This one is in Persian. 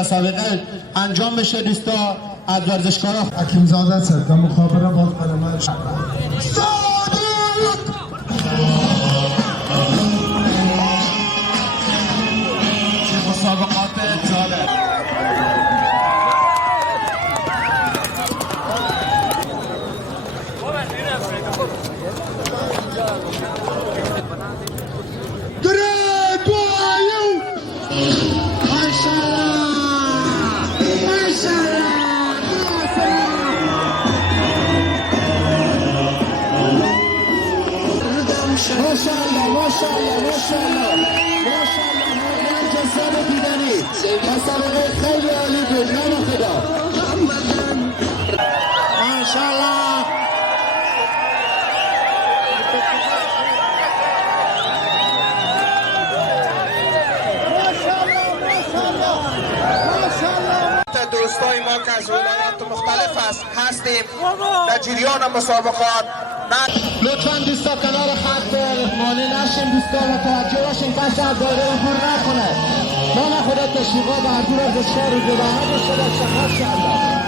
مسابقه انجام بشه دوستا از ورزشکارا. حکیم زاده صد مخابره باز برنامه مسابقات ساله مسابقه خیلی عالی بود. نام خدا ماشاءالله. دوستای ما که از ولایات مختلف هستیم در جریان مسابقات. لطفاً دوستا کنار خط مانع نشین، دوستا متوجه باشین کسی از دایره عبور نکنه. نام خدا تشویقا به هر دور ورزشکار رو ببرد شده. ماشاءالله.